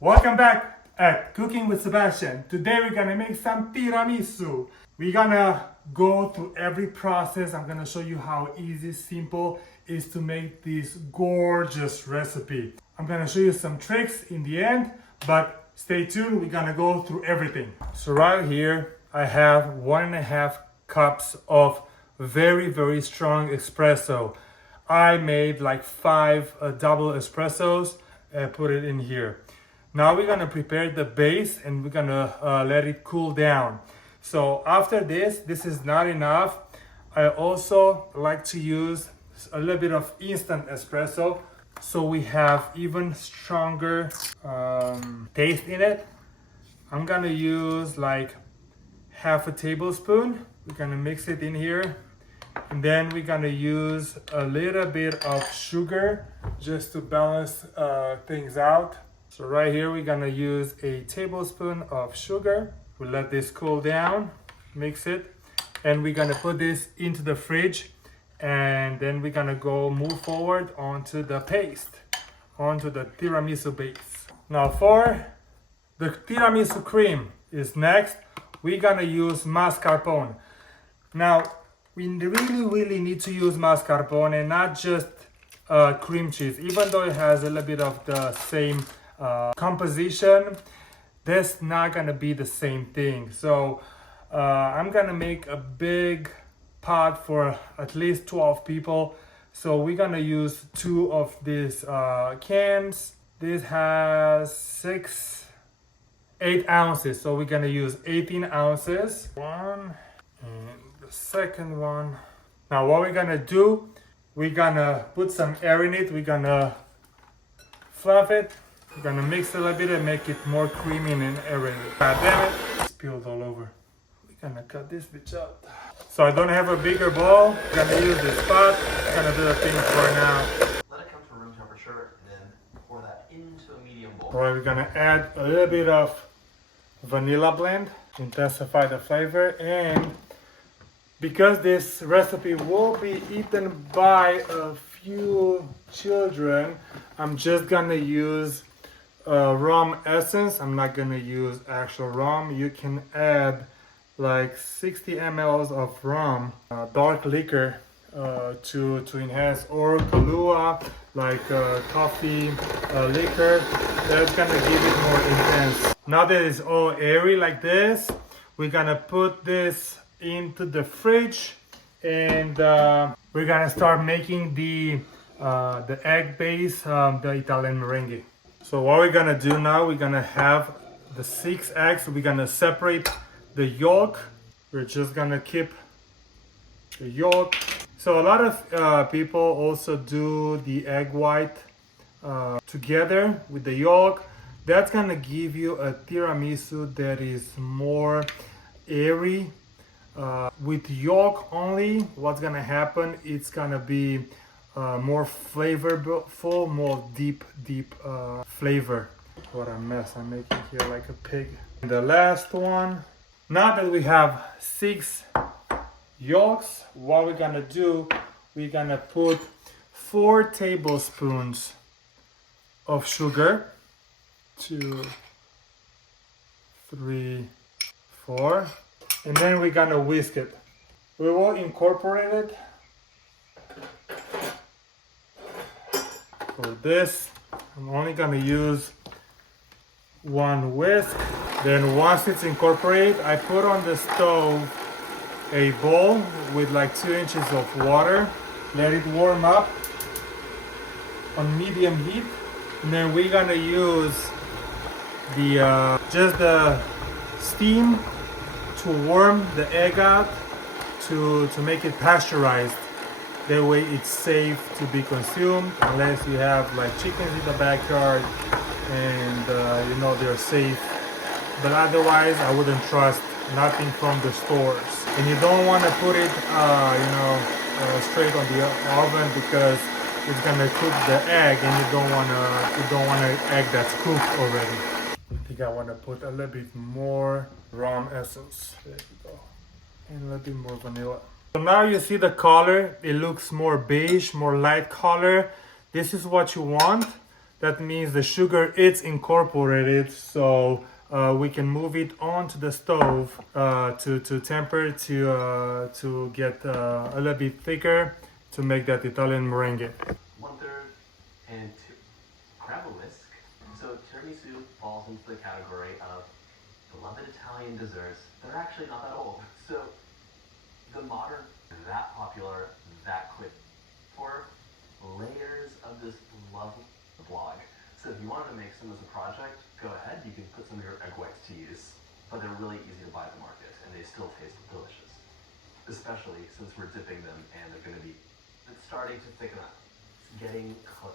Welcome back at Cooking with Sebastian. Today we're gonna make some tiramisu. We're gonna go through every process. I'm gonna show you how easy, simple it is to make this gorgeous recipe. I'm gonna show you some tricks in the end, but stay tuned, we're gonna go through everything. So right here, I have 1.5 cups of very strong espresso. I made like 5 double espressos and put it in here. Now we're gonna prepare the base and we're gonna let it cool down. So after this is not enough. I also like to use a little bit of instant espresso so we have even stronger taste in it. I'm gonna use like half a tablespoon. We're gonna mix it in here. And then we're gonna use a little bit of sugar just to balance things out. So right here, we're gonna use a tablespoon of sugar. We'll let this cool down, mix it, and we're gonna put this into the fridge. And then we're gonna move forward onto the paste, onto the tiramisu base. Now for the tiramisu cream is next. We're gonna use mascarpone. Now, we really need to use mascarpone, not just cream cheese. Even though it has a little bit of the same composition, that's not gonna be the same thing. So I'm gonna make a big pot for at least 12 people. So we're gonna use 2 of these cans. This has 8 ounces. So we're gonna use 18 ounces. One and the second one. Now what we're gonna do, we're gonna put some air in it. We're gonna fluff it. We're gonna mix it a little bit and make it more creamy and airy. God damn it, it spilled all over. We're gonna cut this bitch out. So I don't have a bigger bowl. I'm gonna use this pot. I'm gonna do the thing for now. Let it come to room temperature and then pour that into a medium bowl. Alright, we're gonna add a little bit of vanilla blend, intensify the flavor, and because this recipe will be eaten by a few children, I'm just gonna use rum essence. I'm not gonna use actual rum. You can add like 60 ml of rum, dark liquor, to enhance, or Kahlua, like coffee liquor. That's gonna give it more intense. Now that it's all airy like this, we're gonna put this into the fridge, and we're gonna start making the egg base, the Italian merengue. So what we're gonna do now, we're gonna have the 6 eggs. We're gonna separate the yolk. We're just gonna keep the yolk. So a lot of people also do the egg white together with the yolk. That's gonna give you a tiramisu that is more airy. With yolk only, what's gonna happen, it's gonna be more flavorful, more deep flavor. What a mess I'm making here, like a pig. And the last one, now that we have 6 yolks, what we're gonna do, we're gonna put 4 tablespoons of sugar. 2, 3, 4. And then we're gonna whisk it. We will incorporate it. For this, I'm only gonna use 1 whisk. Then once it's incorporated, I put on the stove a bowl with like 2 inches of water. Let it warm up on medium heat. And then we're gonna use the just the steam to warm the egg out, to make it pasteurized. That way it's safe to be consumed, unless you have like chickens in the backyard and you know they're safe. But otherwise, I wouldn't trust nothing from the stores. And you don't want to put it straight on the oven, because it's gonna cook the egg, and you don't want an egg that's cooked already. I think I want to put a little bit more rum essence. There you go. And a little bit more vanilla. So now you see the color. It looks more beige, more light color. This is what you want. That means the sugar is incorporated, so we can move it onto the stove to temper to get a little bit thicker to make that Italian meringue. 1/3 and 2. Grab a whisk. So tiramisu falls into the category of beloved Italian desserts that are actually not that old. So the modern, that popular, that quick. For layers of this lovely blog. So if you wanted to make some as a project, go ahead. You can put some of your egg whites to use, but they're really easy to buy at the market, and they still taste delicious. Especially since we're dipping them, and they're going to be. It's starting to thicken up. It's getting close.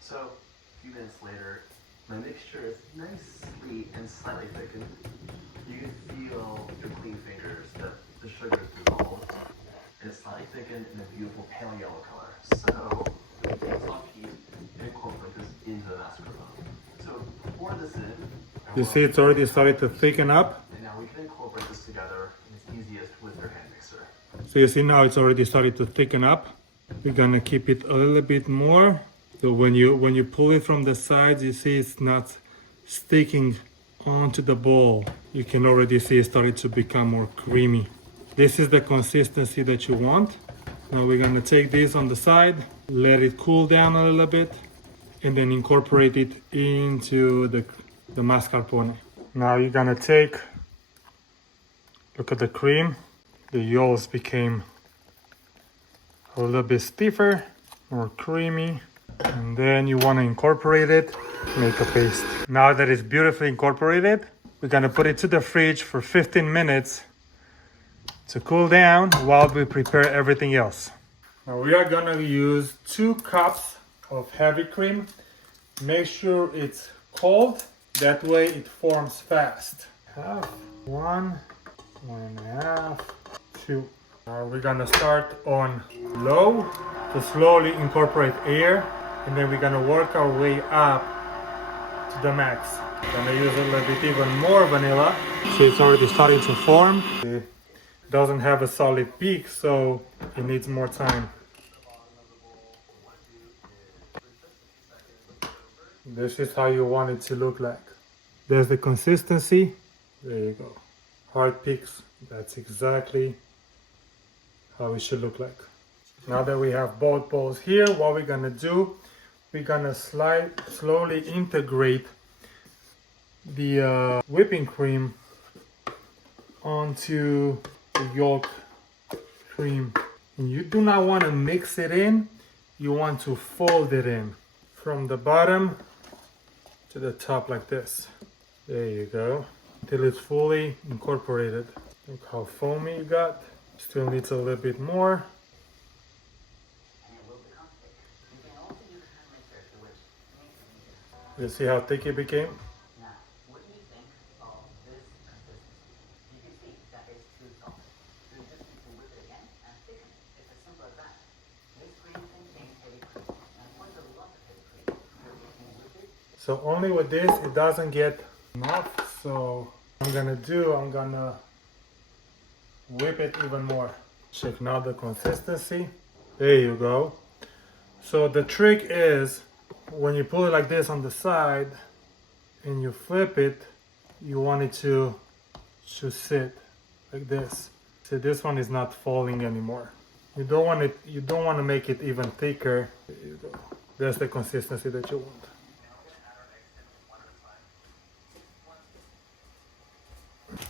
So a few minutes later, my mixture is nicely and slightly thickened. You can feel your clean fingers that the sugar is dissolved, and it's slightly thickened in a beautiful pale yellow color. So take some heat and incorporate this into the mascarpone. So pour this in. You see it's already started to thicken up. And now we can incorporate this together, and it's easiest with your hand mixer. So you see now it's already started to thicken up. We're gonna keep it a little bit more. So when you pull it from the sides, you see it's not sticking onto the bowl. You can already see it started to become more creamy. This is the consistency that you want. Now we're gonna take this on the side, let it cool down a little bit, and then incorporate it into the mascarpone. Now you're gonna take, look at the cream. The yolks became a little bit stiffer, more creamy. And then you wanna incorporate it, make a paste. Now that it's beautifully incorporated, we're gonna put it to the fridge for 15 minutes to cool down while we prepare everything else. Now we are gonna use 2 cups of heavy cream. Make sure it's cold, that way it forms fast. Half, 1, 1.5, 2. Now we're gonna start on low to slowly incorporate air, and then we're gonna work our way up to the max. Gonna use a little bit even more vanilla. So it's already starting to form. It doesn't have a solid peak, so it needs more time. This is how you want it to look like. There's the consistency. There you go. Hard peaks. That's exactly how it should look like. Now that we have both bowls here, what we're gonna do, we're gonna slowly integrate the whipping cream onto the yolk cream. And you do not want to mix it in, you want to fold it in from the bottom to the top like this. There you go, until it's fully incorporated. Look how foamy you got. Still needs a little bit more. You see how thick it became? Now, what do you think of this consistency? You can see that it's too soft. So you just need to whip it again and thicken it. It's as simple as that. This cream contains heavy cream. And one of the love of heavy cream. You can whip it. So only with this, it doesn't get enough. So I'm gonna whip it even more. Check now the consistency. There you go. So the trick is, when you pull it like this on the side and you flip it, you want it to sit like this. See, this one is not falling anymore. You don't want to make it even thicker. There you go. That's the consistency that you want.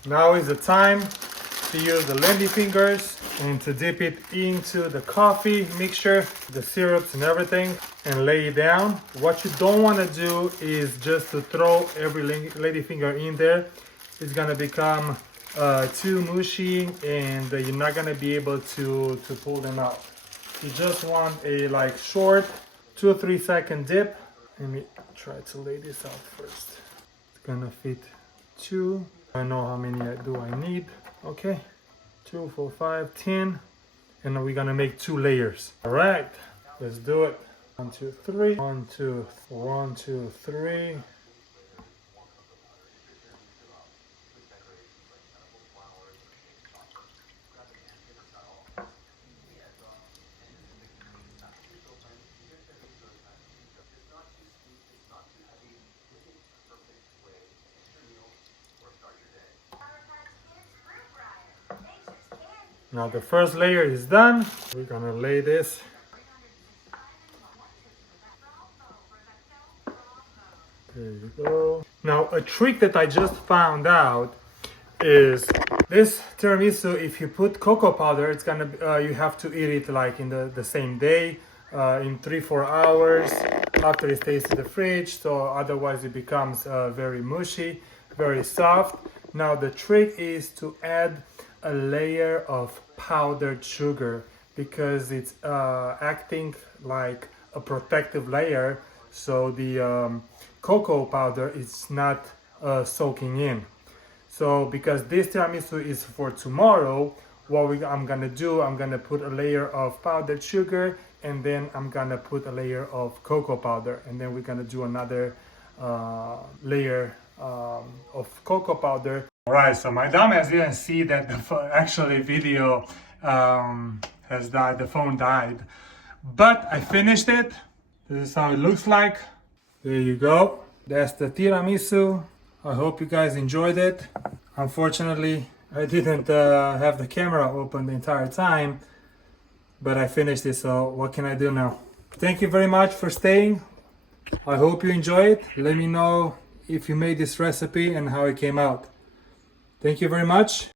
Now is the time to use the Ladyfingers and to dip it into the coffee mixture, the syrups and everything, and lay it down. What you don't want to do is just to throw every Ladyfinger in there. It's gonna become too mushy, and you're not gonna be able to pull them out. You just want a short 2 or 3 second dip. Let me try to lay this out first. It's gonna fit 2. I know how many do I need. Okay, 2, 4, 5, 10. And now we're gonna make 2 layers. All right, let's do it. 1, 2, 3. 1, 2, 1, 2, 3. Now the first layer is done. We're gonna lay this. There you go. Now a trick that I just found out is this tiramisu, if you put cocoa powder, it's gonna you have to eat it like in the same day, in 3-4 hours after it stays in the fridge, so otherwise it becomes very mushy, very soft. Now the trick is to add a layer of powdered sugar because it's acting like a protective layer, so the cocoa powder is not soaking in. So because this tiramisu is for tomorrow, what I'm gonna do, I'm gonna put a layer of powdered sugar and then I'm gonna put a layer of cocoa powder, and then we're gonna do another layer of cocoa powder. All right, so my dumbass didn't see that the actually video has died, the phone died, but I finished it. This is how it looks like. There you go. That's the tiramisu. I hope you guys enjoyed it. Unfortunately, I didn't have the camera open the entire time, but I finished it, so what can I do now? Thank you very much for staying. I hope you enjoy it. Let me know if you made this recipe and how it came out. Thank you very much.